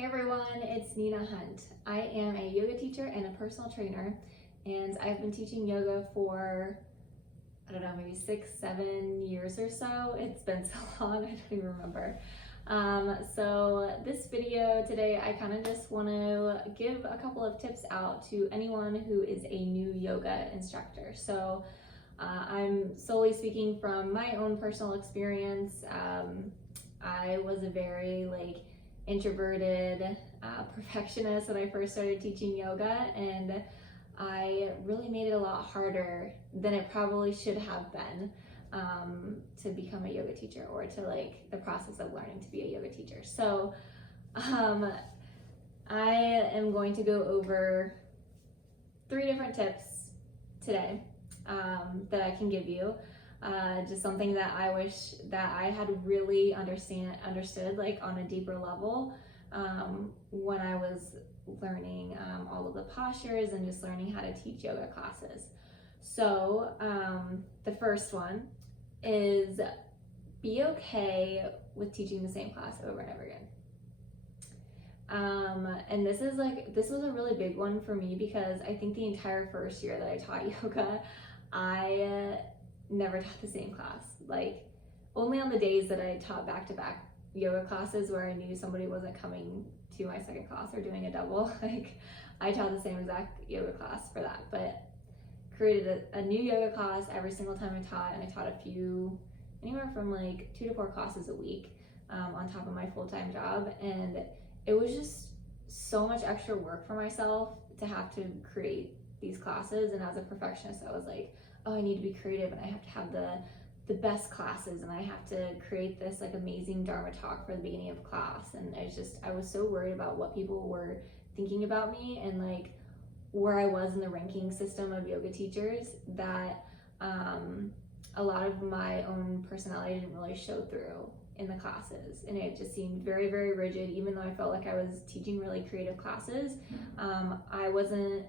Hey everyone, it's Nina Hunt. I am a yoga teacher and a personal trainer, and I've been teaching yoga for, I don't know, maybe 6-7 years or so. It's been so long, I don't even remember. So this video today, I kind of just want to give a couple of tips out to anyone who is a new yoga instructor. So I'm solely speaking from my own personal experience. I was a very introverted perfectionist when I first started teaching yoga, and I really made it a lot harder than it probably should have been to become a yoga teacher, or to the process of learning to be a yoga teacher. So I am going to go over 3 different tips today that I can give you. Just something that I wish that I had really understood on a deeper level when I was learning all of the postures and just learning how to teach yoga classes. So the first one is be okay with teaching the same class over and over again. And this was a really big one for me, because I think the entire first year that I taught yoga, I never taught the same class. Only on the days that I taught back-to-back yoga classes where I knew somebody wasn't coming to my second class or doing a double, I taught the same exact yoga class for that. But created a new yoga class every single time I taught, and I taught anywhere from 2 to 4 classes a week on top of my full-time job. And it was just so much extra work for myself to have to create these classes. And as a perfectionist, I was like, oh, I need to be creative, and I have to have the best classes, and I have to create this amazing Dharma talk for the beginning of class. And I was so worried about what people were thinking about me, and where I was in the ranking system of yoga teachers, that a lot of my own personality didn't really show through in the classes, and it just seemed very, very rigid. Even though I felt like I was teaching really creative classes, I wasn't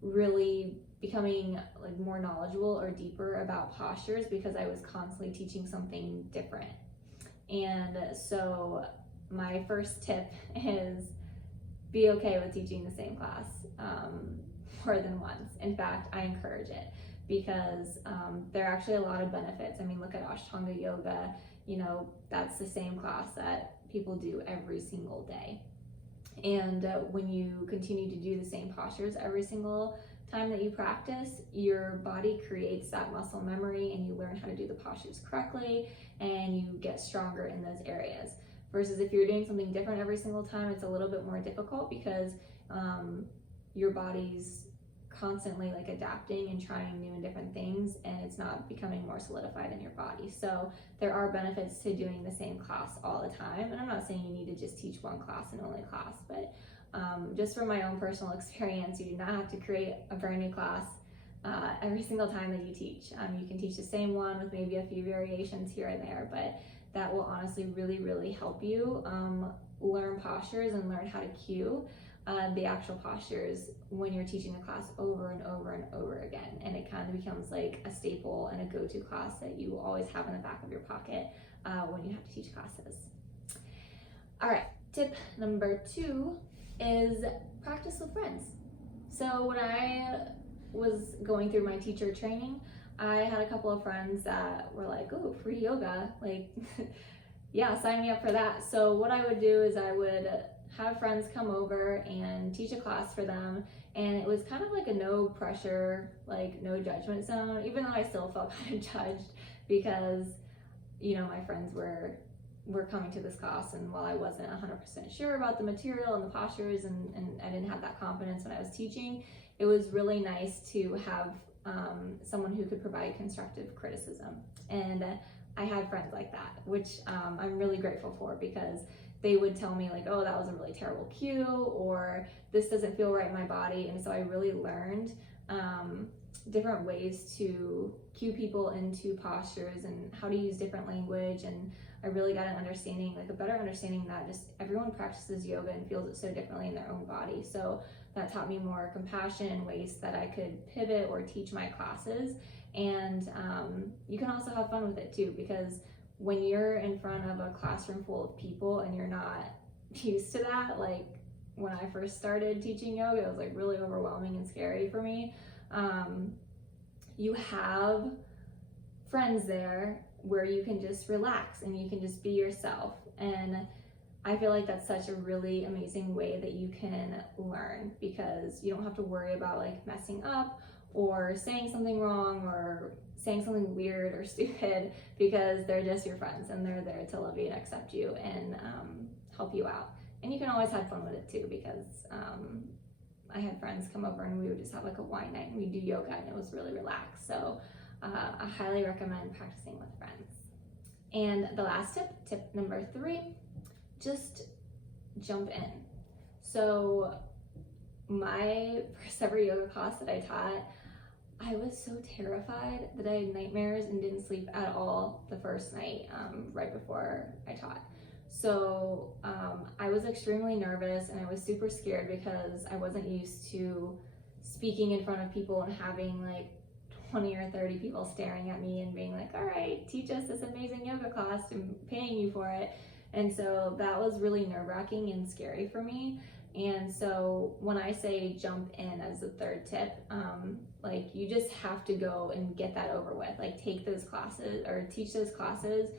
really becoming more knowledgeable or deeper about postures, because I was constantly teaching something different. And so my first tip is be okay with teaching the same class more than once. In fact, I encourage it, because there are actually a lot of benefits. I mean, look at Ashtanga yoga. That's the same class that people do every single day. And when you continue to do the same postures every single time that you practice, your body creates that muscle memory, and you learn how to do the postures correctly, and you get stronger in those areas. Versus if you're doing something different every single time, it's a little bit more difficult, because your body's constantly adapting and trying new and different things, and it's not becoming more solidified in your body. So there are benefits to doing the same class all the time. And I'm not saying you need to just teach one class and only class, but just from my own personal experience, you do not have to create a brand new class every single time that you teach. You can teach the same one with maybe a few variations here and there, but that will honestly really, really help you learn postures and learn how to cue the actual postures when you're teaching the class over and over and over again. And it kind of becomes a staple and a go-to class that you always have in the back of your pocket when you have to teach classes. All right, tip number 2 is practice with friends. So when I was going through my teacher training, I had a couple of friends that were like, oh, free yoga, yeah, sign me up for that. So what I would do is I would have friends come over and teach a class for them, and it was kind of a no pressure, no judgment zone, even though I still felt kind of judged, because my friends were coming to this class, and while I wasn't 100% sure about the material and the postures, and I didn't have that confidence when I was teaching, it was really nice to have someone who could provide constructive criticism. And I had friends like that, which I'm really grateful for, because they would tell me oh, that was a really terrible cue, or this doesn't feel right in my body. And so I really learned different ways to cue people into postures, and how to use different language. And I really got an understanding, a better understanding, that just everyone practices yoga and feels it so differently in their own body. So that taught me more compassion and ways that I could pivot or teach my classes. And you can also have fun with it too, because when you're in front of a classroom full of people and you're not used to that. Like when I first started teaching yoga, it was like really overwhelming and scary for me. You have friends there where you can just relax and you can just be yourself. And I feel like that's such a really amazing way that you can learn, because you don't have to worry about like messing up or saying something wrong or saying something weird or stupid, because they're just your friends and they're there to love you and accept you and help you out. And you can always have fun with it too, because I had friends come over and we would just have like a wine night and we'd do yoga and it was really relaxed. So I highly recommend practicing with friends. And the last tip number 3, just jump in. So my first ever yoga class that I taught, I was so terrified that I had nightmares and didn't sleep at all the first night right before I taught. So I was extremely nervous and I was super scared because I wasn't used to speaking in front of people and having like 20 or 30 people staring at me and being like, all right, teach us this amazing yoga class and paying you for it. And so that was really nerve-wracking and scary for me. And so when I say jump in as the 3rd tip, like you just have to go and get that over with. Like take those classes or teach those classes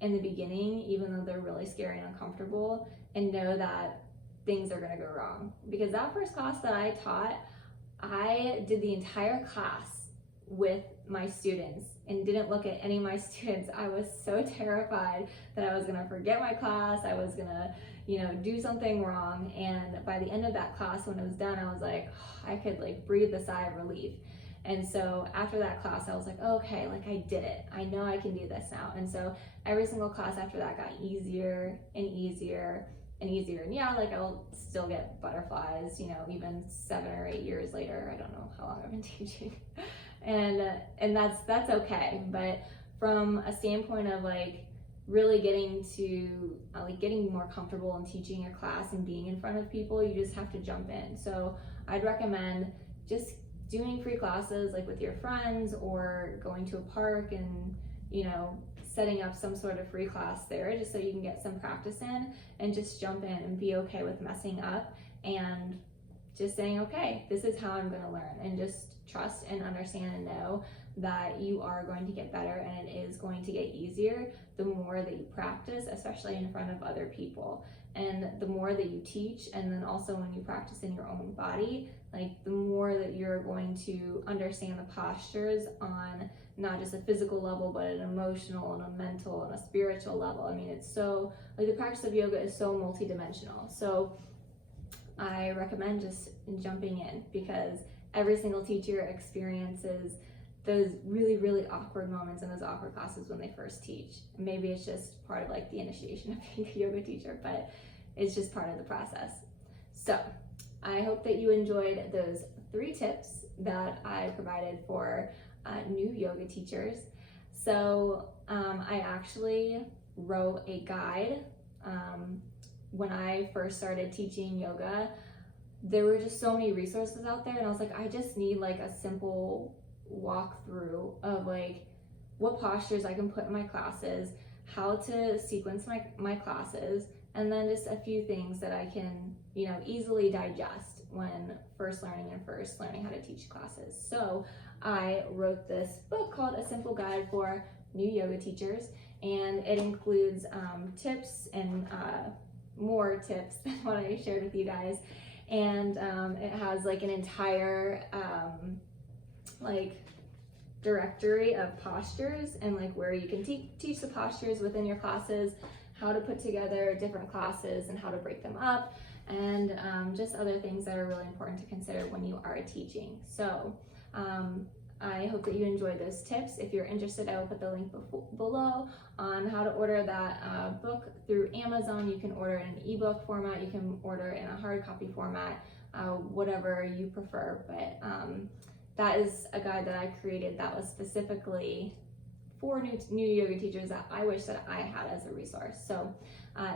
in the beginning, even though they're really scary and uncomfortable, and know that things are gonna go wrong. Because that first class that I taught, I did the entire class with my students and didn't look at any of my students. I was so terrified that I was gonna forget my class, I was gonna, do something wrong. And by the end of that class, when it was done, I was like, I could like breathe a sigh of relief. And so after that class, I was like, okay, like I did it. I know I can do this now. And so every single class after that got easier and easier and easier. And yeah, like I'll still get butterflies, even 7 or 8 years later. I don't know how long I've been teaching. And that's okay. But from a standpoint of like really getting to getting more comfortable in teaching a class and being in front of people, you just have to jump in. So I'd recommend just doing free classes like with your friends, or going to a park and setting up some sort of free class there just so you can get some practice in, and just jump in and be okay with messing up and just saying, okay, this is how I'm going to learn, and just trust and understand and know that you are going to get better and it is going to get easier the more that you practice, especially in front of other people. And the more that you teach, and then also when you practice in your own body, like the more that you're going to understand the postures on not just a physical level, but an emotional and a mental and a spiritual level. I mean, it's so, like the practice of yoga is so multidimensional. So I recommend just jumping in, because every single teacher experiences those really, really awkward moments in those awkward classes when they first teach. Maybe it's just part of like the initiation of being a yoga teacher, but it's just part of the process. So I hope that you enjoyed those 3 tips that I provided for new yoga teachers. So I actually wrote a guide. When I first started teaching yoga, there were just so many resources out there, and I was like, I just need like a simple walkthrough of like what postures I can put in my classes, how to sequence my classes, and then just a few things that I can easily digest when first learning how to teach classes. So I wrote this book called A Simple Guide for New Yoga Teachers, and it includes tips and more tips than what I shared with you guys. And it has like an entire directory of postures, and like where you can teach the postures within your classes, how to put together different classes and how to break them up, and just other things that are really important to consider when you are teaching. So I hope that you enjoyed those tips. If you're interested, I will put the link below on how to order that book through Amazon. You can order it in an ebook format, you can order it in a hard copy format, whatever you prefer. But that is a guide that I created that was specifically for new yoga teachers that I wish that I had as a resource. So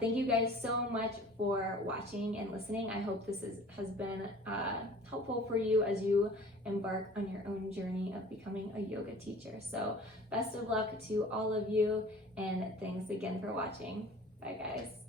thank you guys so much for watching and listening. I hope this has been helpful for you as you embark on your own journey of becoming a yoga teacher. So best of luck to all of you, and thanks again for watching. Bye guys.